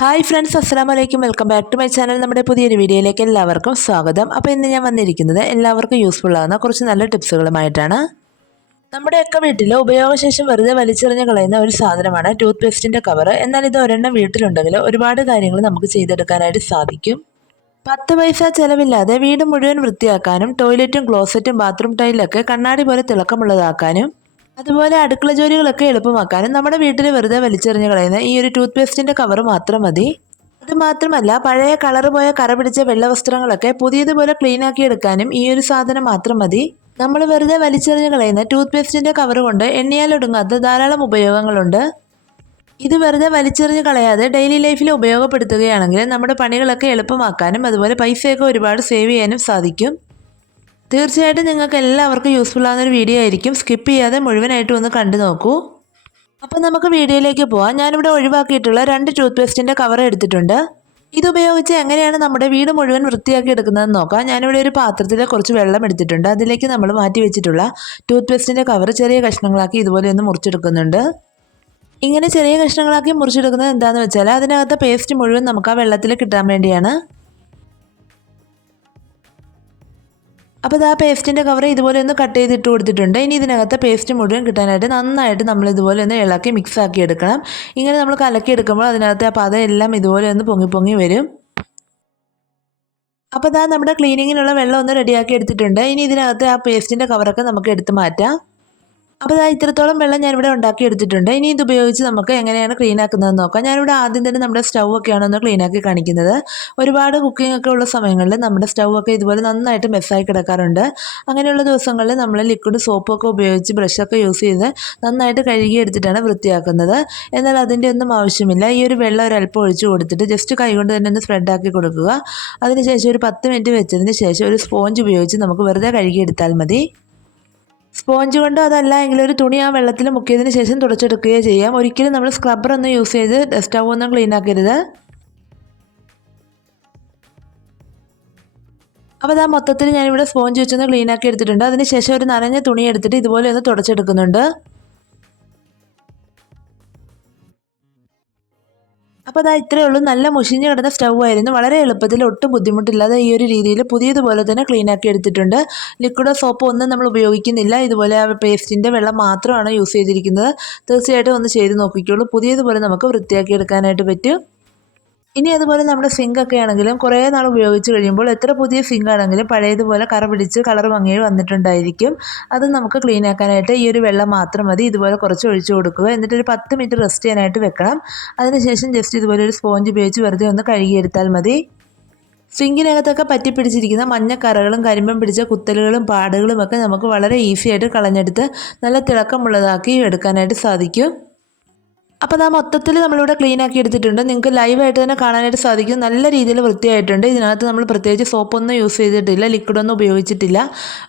Hi friends അസ്സാം വലൈക്കും welcome back to my channel. നമ്മുടെ പുതിയൊരു വീഡിയോയിലേക്ക് എല്ലാവർക്കും സ്വാഗതം. അപ്പോൾ ഇന്ന് ഞാൻ വന്നിരിക്കുന്നത് എല്ലാവർക്കും യൂസ്ഫുൾ ആകുന്ന കുറച്ച് നല്ല ടിപ്സുകളുമായിട്ടാണ്. നമ്മുടെയൊക്കെ വീട്ടിൽ ഉപയോഗശേഷം വെറുതെ വലിച്ചെറിഞ്ഞ് കളയുന്ന ഒരു സാധനമാണ് ടൂത്ത് പേസ്റ്റിന്റെ കവർ എന്നാൽ ഇത് ഒരെണ്ണം വീട്ടിലുണ്ടെങ്കിൽ ഒരുപാട് കാര്യങ്ങൾ നമുക്ക് ചെയ്തെടുക്കാനായിട്ട് സാധിക്കും. പത്ത് പൈസ ചിലവില്ലാതെ വീട് മുഴുവൻ വൃത്തിയാക്കാനും ടോയ്ലറ്റും ക്ലോസറ്റും ബാത്റൂം ടൈലൊക്കെ കണ്ണാടി പോലെ തിളക്കമുള്ളതാക്കാനും അതുപോലെ അടുക്കള ജോലികളൊക്കെ എളുപ്പമാക്കാനും നമ്മുടെ വീട്ടിൽ വെറുതെ വലിച്ചെറിഞ്ഞ് കളയുന്ന ഈ ഒരു ടൂത്ത് പേസ്റ്റിന്റെ കവർ മാത്രം മതി. അത് മാത്രമല്ല പഴയ കളർ പോയ കറ പിടിച്ച വെള്ള വസ്ത്രങ്ങളൊക്കെ പുതിയതുപോലെ ക്ലീൻ ആക്കി എടുക്കാനും ഈ ഒരു സാധനം മാത്രം മതി. നമ്മൾ വെറുതെ വലിച്ചെറിഞ്ഞ് കളയുന്ന ടൂത്ത് പേസ്റ്റിന്റെ കവർ കൊണ്ട് എണ്ണിയാലൊടുങ്ങാത്ത ധാരാളം ഉപയോഗങ്ങളുണ്ട്. ഇത് വെറുതെ വലിച്ചെറിഞ്ഞ് കളയാതെ ഡെയിലി ലൈഫിൽ ഉപയോഗപ്പെടുത്തുകയാണെങ്കിൽ നമ്മുടെ പണികളൊക്കെ എളുപ്പമാക്കാനും അതുപോലെ പൈസയൊക്കെ ഒരുപാട് സേവ് ചെയ്യാനും സാധിക്കും. തീർച്ചയായിട്ടും നിങ്ങൾക്ക് എല്ലാവർക്കും യൂസ്ഫുൾ ആകുന്ന ഒരു വീഡിയോ ആയിരിക്കും. സ്കിപ്പ് ചെയ്യാതെ മുഴുവനായിട്ട് ഒന്ന് കണ്ടു നോക്കൂ. അപ്പോൾ നമുക്ക് വീഡിയോയിലേക്ക് പോവാം. ഞാനിവിടെ ഒഴിവാക്കിയിട്ടുള്ള രണ്ട് ടൂത്ത് പേസ്റ്റിന്റെ കവർ എടുത്തിട്ടുണ്ട് ഇതുപയോഗിച്ച് എങ്ങനെയാണ് നമ്മുടെ വീട് മുഴുവൻ വൃത്തിയാക്കി എടുക്കുന്നതെന്ന് നോക്കാം. ഞാനിവിടെ ഒരു പാത്രത്തിൽ കുറച്ച് വെള്ളം എടുത്തിട്ടുണ്ട്. അതിലേക്ക് നമ്മൾ മാറ്റി വെച്ചിട്ടുള്ള ടൂത്ത് പേസ്റ്റിന്റെ കവർ ചെറിയ കഷ്ണങ്ങളാക്കി ഇതുപോലെ ഒന്ന് മുറിച്ചെടുക്കുന്നുണ്ട്. ഇങ്ങനെ ചെറിയ കഷ്ണങ്ങളാക്കി മുറിച്ചെടുക്കുന്നത് എന്താണെന്ന് വെച്ചാൽ അതിനകത്ത് പേസ്റ്റ് മുഴുവൻ നമുക്ക് ആ വെള്ളത്തിൽ കിട്ടാൻ വേണ്ടിയാണ്. അപ്പോൾ ആ പേസ്റ്റിന്റെ കവർ ഇതുപോലെ ഒന്ന് കട്ട് ചെയ്തിട്ട് കൊടുത്തിട്ടുണ്ട്. ഇനി ഇതിനകത്ത് പേസ്റ്റ് മുഴുവൻ കിട്ടാനായിട്ട് നന്നായിട്ട് നമ്മൾ ഇതുപോലെ ഒന്ന് ഇളക്കി മിക്സ് ആക്കി എടുക്കണം. ഇങ്ങനെ നമ്മൾ കലക്കി എടുക്കുമ്പോൾ അതിനകത്ത് ആ പതയെല്ലാം ഇതുപോലെ ഒന്ന് പൊങ്ങി പൊങ്ങി വരും. അപ്പോൾ ഇതാ നമ്മുടെ ക്ലീനിങ്ങിനുള്ള വെള്ളം ഒന്ന് റെഡിയാക്കി എടുത്തിട്ടുണ്ട്. ഇനി ഇതിനകത്ത് ആ പേസ്റ്റിന്റെ കവറൊക്കെ നമുക്ക് എടുത്ത് മാറ്റാം. അപ്പോൾ ഇതാ ഇത്രത്തോളം വെള്ളം ഞാനിവിടെ ഉണ്ടാക്കി എടുത്തിട്ടുണ്ട് ഇനി ഇത് ഉപയോഗിച്ച് നമുക്ക് എങ്ങനെയാണ് ക്ലീൻ ആക്കുന്നതെന്ന് നോക്കാം. ഞാനിവിടെ ആദ്യം തന്നെ നമ്മുടെ സ്റ്റൗ ഒക്കെയാണ് ഒന്ന് ക്ലീൻ ആക്കി കാണിക്കുന്നത്. ഒരുപാട് കുക്കിംഗ് ഒക്കെ ഉള്ള സമയങ്ങളിൽ നമ്മുടെ സ്റ്റൗ ഒക്കെ ഇതുപോലെ നന്നായിട്ട് മെസ്സായി കിടക്കാറുണ്ട്. അങ്ങനെയുള്ള ദിവസങ്ങളിൽ നമ്മൾ ലിക്വിഡ് സോപ്പൊക്കെ ഉപയോഗിച്ച് ബ്രഷൊക്കെ യൂസ് ചെയ്ത് നന്നായിട്ട് കഴുകി എടുത്തിട്ടാണ് വൃത്തിയാക്കുന്നത്. എന്നാൽ അതിന്റെ ഒന്നും ആവശ്യമില്ല. ഈ ഒരു വെള്ളം ഒരല്പം ഒഴിച്ച് കൊടുത്തിട്ട് ജസ്റ്റ് കൈകൊണ്ട് തന്നെ ഒന്ന് സ്പ്രെഡ് ആക്കി കൊടുക്കുക. അതിനുശേഷം ഒരു പത്ത് മിനിറ്റ് വെച്ചതിന് ശേഷം ഒരു സ്പോഞ്ച് ഉപയോഗിച്ച് നമുക്ക് വെറുതെ കഴുകിയെടുത്താൽ മതി. സ്പോഞ്ച് കൊണ്ടോ അതല്ല എങ്കിൽ ഒരു തുണി ആ വെള്ളത്തിൽ മുക്കിയതിന് ശേഷം തുടച്ചെടുക്കുകയോ ചെയ്യാം. ഒരിക്കലും നമ്മൾ സ്ക്രബ്ബർ ഒന്നും യൂസ് ചെയ്ത് സ്റ്റൗ ഒന്നും ക്ലീൻ ആക്കരുത്. അപ്പോൾ അതാ മൊത്തത്തിൽ ഞാനിവിടെ സ്പോഞ്ച് വെച്ചൊന്ന് ക്ലീൻ ആക്കി എടുത്തിട്ടുണ്ട്. അതിന് ശേഷം ഒരു നനഞ്ഞ തുണി എടുത്തിട്ട് ഇതുപോലെ ഒന്ന് തുടച്ചെടുക്കുന്നുണ്ട്. അപ്പോൾ അതാ ഇത്രയേ ഉള്ളൂ. നല്ല മുഷിഞ്ഞ് കിടന്ന സ്റ്റൗ ആയിരുന്നു. വളരെ എളുപ്പത്തിൽ ഒട്ടും ബുദ്ധിമുട്ടില്ലാതെ ഈ ഒരു രീതിയിൽ പുതിയതുപോലെ തന്നെ ക്ലീൻ ആക്കി എടുത്തിട്ടുണ്ട്. ലിക്വിഡോ സോപ്പോ ഒന്നും നമ്മൾ ഉപയോഗിക്കുന്നില്ല. ഇതുപോലെ ആ പേസ്റ്റിന്റെ വെള്ളം മാത്രമാണ് യൂസ് ചെയ്തിരിക്കുന്നത്. തീർച്ചയായിട്ടും ഒന്ന് ചെയ്ത് നോക്കിക്കോളൂ. പുതിയതുപോലെ നമുക്ക് വൃത്തിയാക്കി എടുക്കാനായിട്ട് പറ്റും. ഇനി അതുപോലെ നമ്മുടെ സിങ്ക് ഒക്കെ ആണെങ്കിലും കുറേ നാൾ ഉപയോഗിച്ച് കഴിയുമ്പോൾ എത്ര പുതിയ സിങ്ക് ആണെങ്കിലും പഴയതുപോലെ കറ പിടിച്ച് കളർ ഭംഗി വന്നിട്ടുണ്ടായിരിക്കും. അത് നമുക്ക് ക്ലീൻ ആക്കാനായിട്ട് ഈ ഒരു വെള്ളം മാത്രം മതി. ഇതുപോലെ കുറച്ച് ഒഴിച്ചു കൊടുക്കുക. എന്നിട്ട് ഒരു പത്ത് മിനിറ്റ് റെസ്റ്റ് ചെയ്യാനായിട്ട് വെക്കണം. അതിനുശേഷം ജസ്റ്റ് ഇതുപോലെ ഒരു സ്പോഞ്ച് ഉപയോഗിച്ച് വെറുതെ ഒന്ന് കഴുകിയെടുത്താൽ മതി. സിങ്കിനകത്തൊക്കെ പറ്റിപ്പിടിച്ചിരിക്കുന്ന മഞ്ഞക്കറകളും കരിമ്പം പിടിച്ച കുത്തലുകളും പാടുകളുമൊക്കെ നമുക്ക് വളരെ ഈസിയായിട്ട് കളഞ്ഞെടുത്ത് നല്ല തിളക്കമുള്ളതാക്കി എടുക്കാനായിട്ട് സാധിക്കും. അപ്പോൾ അത് മൊത്തത്തിൽ നമ്മളിവിടെ ക്ലീൻ ആക്കി എടുത്തിട്ടുണ്ട്. നിങ്ങൾക്ക് ലൈവായിട്ട് തന്നെ കാണാനായിട്ട് സാധിക്കും. നല്ല രീതിയിൽ വൃത്തിയായിട്ടുണ്ട്. ഇതിനകത്ത് നമ്മൾ പ്രത്യേകിച്ച് സോപ്പൊന്നും യൂസ് ചെയ്തിട്ടില്ല ലിക്വിഡൊന്നും ഉപയോഗിച്ചിട്ടില്ല.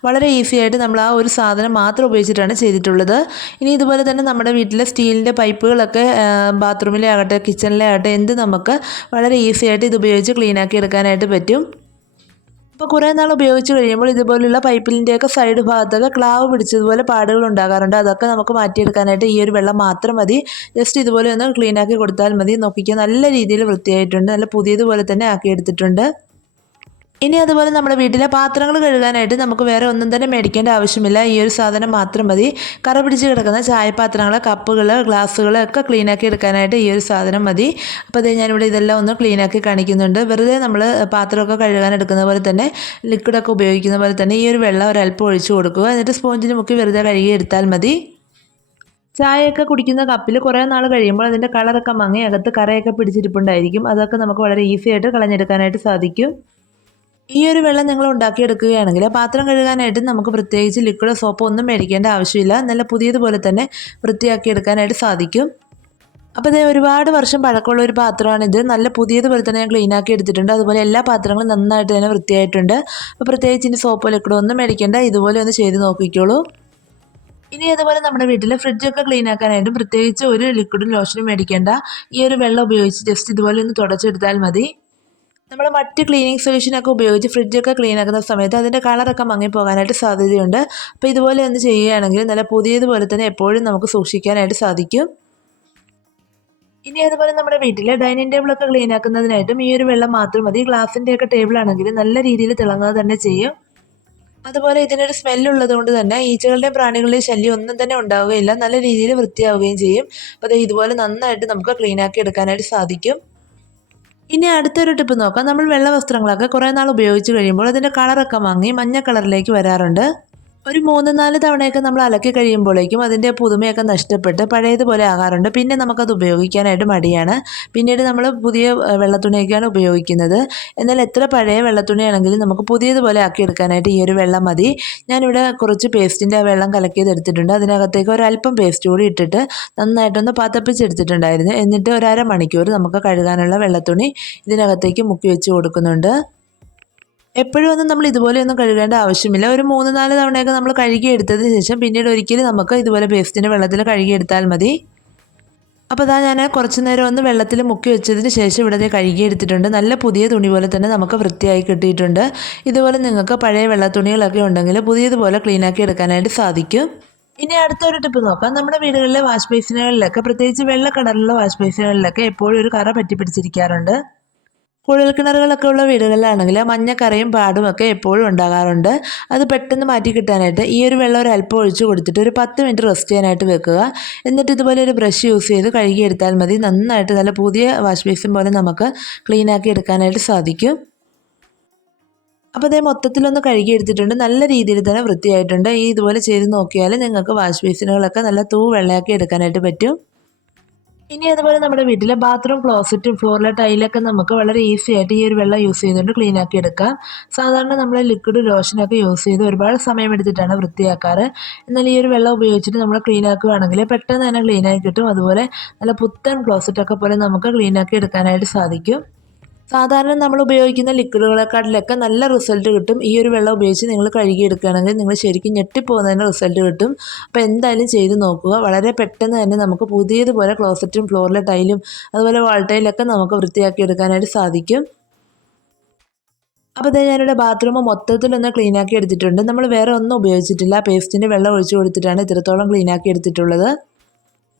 വളരെ ഈസി ആയിട്ട് നമ്മൾ ആ ഒരു സാധനം മാത്രം ഉപയോഗിച്ചിട്ടാണ് ചെയ്തിട്ടുള്ളത്. ഇനി ഇതുപോലെ തന്നെ നമ്മുടെ വീട്ടിലെ സ്റ്റീലിന്റെ പൈപ്പുകളൊക്കെ ബാത്റൂമിലെ ആകട്ടെ കിച്ചണിലെ ആകട്ടെ എന്ത് നമുക്ക് വളരെ ഈസി ആയിട്ട് ഇത് ഉപയോഗിച്ച് ക്ലീൻ ആക്കി എടുക്കാനായിട്ട് പറ്റും. അപ്പോൾ കുറേ നാൾ ഉപയോഗിച്ച് കഴിയുമ്പോൾ ഇതുപോലുള്ള പൈപ്പിന്റെയൊക്കെ സൈഡ് ഭാഗത്തൊക്കെ ക്ലാവ് പിടിച്ചതുപോലെ പാടുകൾ ഉണ്ടാകാറുണ്ട്. അതൊക്കെ നമുക്ക് മാറ്റിയെടുക്കാനായിട്ട് ഈ ഒരു വെള്ളം മാത്രം മതി. ജസ്റ്റ് ഇതുപോലെ ഒന്ന് ക്ലീൻ ആക്കി കൊടുത്താൽ മതി. നോക്കിക്കാൻ നല്ല രീതിയിൽ വൃത്തിയായിട്ടുണ്ട്. നല്ല പുതിയതുപോലെ തന്നെ ആക്കിയെടുത്തിട്ടുണ്ട്. ഇനി അതുപോലെ നമ്മുടെ വീട്ടിലെ പാത്രങ്ങൾ കഴുകാനായിട്ട് നമുക്ക് വേറെ ഒന്നും തന്നെ മേടിക്കേണ്ട ആവശ്യമില്ല. ഈ ഒരു സാധനം മാത്രം മതി. കറ പിടിച്ച് കിടക്കുന്ന ചായപാത്രങ്ങൾ കപ്പുകൾ ഗ്ലാസ്സുകൾ ഒക്കെ ക്ലീനാക്കി എടുക്കാനായിട്ട് ഈ ഒരു സാധനം മതി. അപ്പോൾ അതേ ഞാനിവിടെ ഇതെല്ലാം ഒന്ന് ക്ലീനാക്കി കാണിക്കുന്നുണ്ട്. വെറുതെ നമ്മൾ പാത്രമൊക്കെ കഴുകാൻ എടുക്കുന്ന പോലെ തന്നെ ലിക്വിഡൊക്കെ ഉപയോഗിക്കുന്ന പോലെ തന്നെ ഈ ഒരു വെള്ളം ഒരല്പം ഒഴിച്ച് കൊടുക്കുക. എന്നിട്ട് സ്പോഞ്ചിന് മുക്കി വെറുതെ കഴുകി എടുത്താൽ മതി. ചായയൊക്കെ കുടിക്കുന്ന കപ്പിൽ കുറേ നാൾ കഴിയുമ്പോൾ അതിന്റെ കളറൊക്കെ മങ്ങി അകത്ത് കറയൊക്കെ പിടിച്ചിരിപ്പുണ്ടായിരിക്കും. അതൊക്കെ നമുക്ക് വളരെ ഈസി ആയിട്ട് കളഞ്ഞെടുക്കാനായിട്ട് സാധിക്കും. ഈ ഒരു വെള്ളം നിങ്ങൾ ഉണ്ടാക്കിയെടുക്കുകയാണെങ്കിൽ പാത്രം കഴുകാനായിട്ട് നമുക്ക് പ്രത്യേകിച്ച് ലിക്വിഡ് സോപ്പ് ഒന്നും മേടിക്കേണ്ട ആവശ്യമില്ല. നല്ല പുതിയതുപോലെ തന്നെ വൃത്തിയാക്കിയെടുക്കാനായിട്ട് സാധിക്കും. അപ്പോൾ ഇത് ഒരുപാട് വർഷം പഴക്കമുള്ള ഒരു പാത്രമാണിത് നല്ല പുതിയതുപോലെ തന്നെ ഞാൻ ക്ലീൻ ആക്കി എടുത്തിട്ടുണ്ട്. അതുപോലെ എല്ലാ പാത്രങ്ങളും നന്നായിട്ട് തന്നെ വൃത്തിയായിട്ടുണ്ട്. അപ്പോൾ പ്രത്യേകിച്ച് ഇനി സോപ്പ് ലിക്വിഡോ ഒന്നും മേടിക്കേണ്ട. ഇതുപോലെ ഒന്ന് ചെയ്ത് നോക്കിക്കോളൂ. ഇനി അതുപോലെ നമ്മുടെ വീട്ടിൽ ഫ്രിഡ്ജൊക്കെ ക്ലീൻ ആക്കാനായിട്ടും പ്രത്യേകിച്ച് ഒരു ലിക്വിഡും ലോഷനും മേടിക്കേണ്ട. ഈ ഒരു വെള്ളം ഉപയോഗിച്ച് ജസ്റ്റ് ഇതുപോലെ ഒന്ന് തുടച്ചെടുത്താൽ മതി. നമ്മൾ മറ്റ് ക്ലീനിങ് സൊല്യൂഷനൊക്കെ ഉപയോഗിച്ച് ഫ്രിഡ്ജൊക്കെ ക്ലീൻ ആക്കുന്ന സമയത്ത് അതിന്റെ കളറൊക്കെ മങ്ങിപ്പോകാനായിട്ട് സാധ്യതയുണ്ട്. അപ്പോൾ ഇതുപോലെ ഒന്ന് ചെയ്യുകയാണെങ്കിൽ നല്ല പുതിയതുപോലെ തന്നെ എപ്പോഴും നമുക്ക് സൂക്ഷിക്കാനായിട്ട് സാധിക്കും. ഇനി അതുപോലെ നമ്മുടെ വീട്ടിലെ ഡൈനിങ് ടേബിളൊക്കെ ക്ലീൻ ആക്കുന്നതിനായിട്ടും ഈ ഒരു വെള്ളം മാത്രം മതി. ഗ്ലാസിന്റെയൊക്കെ ടേബിൾ ആണെങ്കിൽ നല്ല രീതിയിൽ തിളങ്ങുക തന്നെ ചെയ്യും. അതുപോലെ ഇതിനൊരു സ്മെല്ലുള്ളത് കൊണ്ട് തന്നെ ഈച്ചകളുടെയും പ്രാണികളുടെയും ശല്യം ഒന്നും തന്നെ ഉണ്ടാവുകയില്ല. നല്ല രീതിയിൽ വൃത്തിയാവുകയും ചെയ്യും. അപ്പോൾ ഇതുപോലെ നന്നായിട്ട് നമുക്ക് ക്ലീൻ ആക്കി എടുക്കാനായിട്ട് സാധിക്കും. ഇനി അടുത്തൊരു ടിപ്പ് നോക്കാം. നമ്മൾ വെള്ള വസ്ത്രങ്ങളൊക്കെ കുറേ നാൾ ഉപയോഗിച്ച് കഴിയുമ്പോൾ അതിന്റെ കളറൊക്കെ മങ്ങി മഞ്ഞ കളറിലേക്ക് വരാറുണ്ട്. ഒരു മൂന്ന് നാല് തവണയൊക്കെ നമ്മൾ അലക്കി കഴിയുമ്പോഴേക്കും അതിന്റെ പുതുമയൊക്കെ നഷ്ടപ്പെട്ട് പഴയതുപോലെ ആകാറുണ്ട്. പിന്നെ നമുക്കത് ഉപയോഗിക്കാനായിട്ട് മടിയാണ്. പിന്നീട് നമ്മൾ പുതിയ വെള്ളത്തുണിയൊക്കെയാണ് ഉപയോഗിക്കുന്നത്. എന്നാൽ എത്ര പഴയ വെള്ളത്തുണിയാണെങ്കിലും നമുക്ക് പുതിയതുപോലെ ആക്കിയെടുക്കാനായിട്ട് ഈ ഒരു വെള്ളം മതി. ഞാനിവിടെ കുറച്ച് പേസ്റ്റിന്റെ ആ വെള്ളം കലക്കിയത് എടുത്തിട്ടുണ്ട് അതിനകത്തേക്ക് ഒരല്പം പേസ്റ്റ് കൂടി ഇട്ടിട്ട് നന്നായിട്ടൊന്ന് പതപ്പിച്ചെടുത്തിട്ടുണ്ടായിരുന്നു. എന്നിട്ട് ഒരു അരമണിക്കൂർ നമുക്ക് കഴുകാനുള്ള വെള്ളത്തുണി ഇതിനകത്തേക്ക് മുക്കി വെച്ച് കൊടുക്കുന്നുണ്ട്. എപ്പോഴും ഒന്നും നമ്മൾ ഇതുപോലെയൊന്നും കഴുകേണ്ട ആവശ്യമില്ല. ഒരു മൂന്ന് നാല് തവണയൊക്കെ നമ്മൾ കഴുകിയെടുത്തതിന് ശേഷം പിന്നീട് ഒരിക്കലും നമുക്ക് ഇതുപോലെ പേസ്റ്റിന്റെ വെള്ളത്തിൽ കഴുകിയെടുത്താൽ മതി. അപ്പോൾ അതാ ഞാൻ കുറച്ച് നേരം ഒന്ന് വെള്ളത്തിൽ മുക്കി വെച്ചതിന് ശേഷം ഇവിടെ കഴുകിയെടുത്തിട്ടുണ്ട്. നല്ല പുതിയ തുണി പോലെ തന്നെ നമുക്ക് വൃത്തിയായി കിട്ടിയിട്ടുണ്ട്. ഇതുപോലെ നിങ്ങൾക്ക് പഴയ വെള്ള തുണികളൊക്കെ ഉണ്ടെങ്കിൽ പുതിയതുപോലെ ക്ലീനാക്കി എടുക്കാനായിട്ട് സാധിക്കും. ഇനി അടുത്തൊരു ടിപ്പ് നോക്കാം. നമ്മുടെ വീടുകളിലെ വാഷ് ബേസിനുകളിലൊക്കെ പ്രത്യേകിച്ച് വെള്ള കളറിലുള്ള വാഷ് ബേസിനുകളിലൊക്കെ എപ്പോഴും ഒരു കറ പറ്റി പിടിച്ചിരിക്കാറുണ്ട് കുഴൽ കിണറുകളൊക്കെ ഉള്ള വീടുകളിലാണെങ്കിൽ മഞ്ഞക്കറയും പാടും ഒക്കെ എപ്പോഴും ഉണ്ടാകാറുണ്ട്. അത് പെട്ടെന്ന് മാറ്റി കിട്ടാനായിട്ട് ഈ ഒരു വെള്ളം ഒരു അല്പം ഒഴിച്ച് കൊടുത്തിട്ട് ഒരു പത്ത് മിനിറ്റ് റെസ്റ്റ് ചെയ്യാനായിട്ട് വെക്കുക. എന്നിട്ട് ഇതുപോലെ ഒരു ബ്രഷ് യൂസ് ചെയ്ത് കഴുകിയെടുത്താൽ മതി. നന്നായിട്ട് നല്ല പുതിയ വാഷ് ബേസിൻ പോലെ നമുക്ക് ക്ലീൻ ആക്കി എടുക്കാനായിട്ട് സാധിക്കും. അപ്പോൾ അതേ മൊത്തത്തിലൊന്ന് കഴുകിയെടുത്തിട്ടുണ്ട് നല്ല രീതിയിൽ തന്നെ വൃത്തിയായിട്ടുണ്ട്. ഈ ഇതുപോലെ ചെയ്ത് നോക്കിയാൽ നിങ്ങൾക്ക് വാഷ് ബേസിനുകളൊക്കെ നല്ല തൂ വെള്ളയാക്കി എടുക്കാനായിട്ട് പറ്റും. ഇനി അതുപോലെ നമ്മുടെ വീട്ടിലെ ബാത്റൂം ക്ലോസറ്റും ഫ്ലോറിലെ ടൈലൊക്കെ നമുക്ക് വളരെ ഈസി ആയിട്ട് ഈ ഒരു വെള്ളം യൂസ് ചെയ്തുകൊണ്ട് ക്ലീൻ ആക്കി എടുക്കാം. സാധാരണ നമ്മൾ ലിക്വിഡ് ലോഷനൊക്കെ യൂസ് ചെയ്ത് ഒരുപാട് സമയം എടുത്തിട്ടാണ് വൃത്തിയാക്കാറ്. എന്നാൽ ഈ ഒരു വെള്ളം ഉപയോഗിച്ചിട്ട് നമ്മൾ ക്ലീൻ ആക്കുകയാണെങ്കിൽ പെട്ടെന്ന് തന്നെ ക്ലീൻ ആയി കിട്ടും. അതുപോലെ നല്ല പുത്തൻ ക്ലോസറ്റൊക്കെ പോലെ നമുക്ക് ക്ലീൻ ആക്കി എടുക്കാനായിട്ട് സാധിക്കും. സാധാരണ നമ്മൾ ഉപയോഗിക്കുന്ന ലിക്വിഡുകളെക്കാട്ടിലൊക്കെ നല്ല റിസൾട്ട് കിട്ടും. ഈ ഒരു വെള്ളം ഉപയോഗിച്ച് നിങ്ങൾ കഴുകിയെടുക്കുകയാണെങ്കിൽ നിങ്ങൾ ശരിക്കും ഞെട്ടിപ്പോകുന്നതിന് റിസൾട്ട് കിട്ടും. അപ്പോൾ എന്തായാലും ചെയ്ത് നോക്കുക. വളരെ പെട്ടെന്ന് തന്നെ നമുക്ക് പുതിയതുപോലെ ക്ലോസറ്റും ഫ്ലോറിലെ ടൈലും അതുപോലെ വാൾ ടൈലൊക്കെ നമുക്ക് വൃത്തിയാക്കി എടുക്കാനായിട്ട് സാധിക്കും അപ്പോൾ ഞാനിവിടെ ബാത്റൂം മൊത്തത്തിലൊന്ന് ക്ലീൻ ആക്കി എടുത്തിട്ടുണ്ട്. നമ്മൾ വേറെ ഒന്നും ഉപയോഗിച്ചിട്ടില്ല. പേസ്റ്റിന്റെ വെള്ളം ഒഴിച്ചു കൊടുത്തിട്ടാണ് ഇത്രത്തോളം ക്ലീനാക്കി എടുത്തിട്ടുള്ളത്.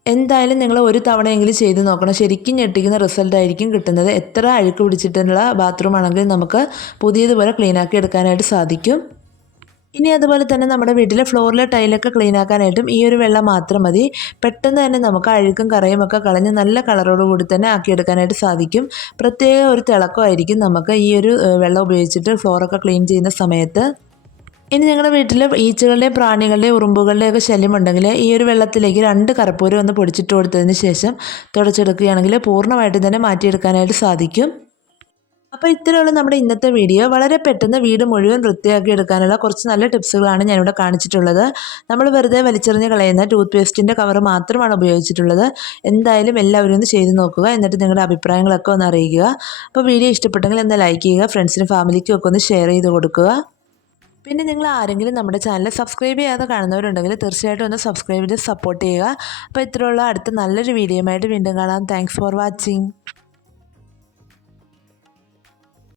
എന്തായാലും നിങ്ങൾ ഒരു തവണയെങ്കിലും ചെയ്ത് നോക്കണം. ശരിക്കും ഞെട്ടിക്കുന്ന റിസൾട്ട് ആയിരിക്കും കിട്ടുന്നത്. എത്ര അഴുക്ക് പിടിച്ചിട്ടുള്ള ബാത്റൂം ആണെങ്കിലും നമുക്ക് പുതിയതുപോലെ ക്ലീൻ ആക്കി എടുക്കാനായിട്ട് സാധിക്കും. ഇനി അതുപോലെ തന്നെ നമ്മുടെ വീട്ടിലെ ഫ്ലോറിലെ ടൈലൊക്കെ ക്ലീൻ ആക്കാനായിട്ടും ഈ ഒരു വെള്ളം മാത്രം മതി. പെട്ടെന്ന് തന്നെ നമുക്ക് അഴുക്കും കറയും ഒക്കെ കളഞ്ഞ് നല്ല കളറോട് കൂടി തന്നെ ആക്കിയെടുക്കാനായിട്ട് സാധിക്കും. പ്രത്യേക ഒരു തിളക്കമായിരിക്കും നമുക്ക് ഈ ഒരു വെള്ളം ഉപയോഗിച്ചിട്ട് ഫ്ലോറൊക്കെ ക്ലീൻ ചെയ്യുന്ന സമയത്ത്. ഇനി ഞങ്ങളുടെ വീട്ടിൽ ഈച്ചകളുടെയും പ്രാണികളുടെയും ഉറുമ്പുകളുടെയും ഒക്കെ ശല്യം ഉണ്ടെങ്കിൽ ഈ ഒരു വെള്ളത്തിലേക്ക് രണ്ട് കർപ്പൂരം ഒന്ന് പൊടിച്ചിട്ട് കൊടുത്തതിന് ശേഷം തുടച്ചെടുക്കുകയാണെങ്കിൽ പൂർണമായിട്ട് തന്നെ മാറ്റിയെടുക്കാനായിട്ട് സാധിക്കും. അപ്പോൾ ഇത്രയുള്ള നമ്മുടെ ഇന്നത്തെ വീഡിയോ. വളരെ പെട്ടെന്ന് വീട് മുഴുവൻ വൃത്തിയാക്കി എടുക്കാനുള്ള കുറച്ച് നല്ല ടിപ്സുകളാണ് ഞാനിവിടെ കാണിച്ചിട്ടുള്ളത്. നമ്മൾ വെറുതെ വലിച്ചെറിഞ്ഞ് കളയുന്ന ടൂത്ത് പേസ്റ്റിന്റെ കവർ മാത്രമാണ് ഉപയോഗിച്ചിട്ടുള്ളത്. എന്തായാലും എല്ലാവരും ഒന്ന് ചെയ്ത് നോക്കുക എന്നിട്ട് നിങ്ങളുടെ അഭിപ്രായങ്ങളൊക്കെ ഒന്ന് അറിയിക്കുക. അപ്പോൾ വീഡിയോ ഇഷ്ടപ്പെട്ടെങ്കിൽ ഒന്ന് ലൈക്ക് ചെയ്യുക ഫ്രണ്ട്സിനും ഫാമിലിക്കും ഒക്കെ ഒന്ന് ഷെയർ ചെയ്ത് കൊടുക്കുക. പിന്നെ നിങ്ങൾ ആരെങ്കിലും നമ്മുടെ ചാനൽ സബ്സ്ക്രൈബ് ചെയ്യാതെ കാണുന്നവരുണ്ടെങ്കിൽ തീർച്ചയായിട്ടും ഒന്ന് സബ്സ്ക്രൈബ് ചെയ്ത് സപ്പോർട്ട് ചെയ്യുക. അപ്പോൾ ഇത്രയുള്ള അടുത്ത നല്ലൊരു വീഡിയോ ആയിട്ട് വീണ്ടും കാണാം. Thanks for watching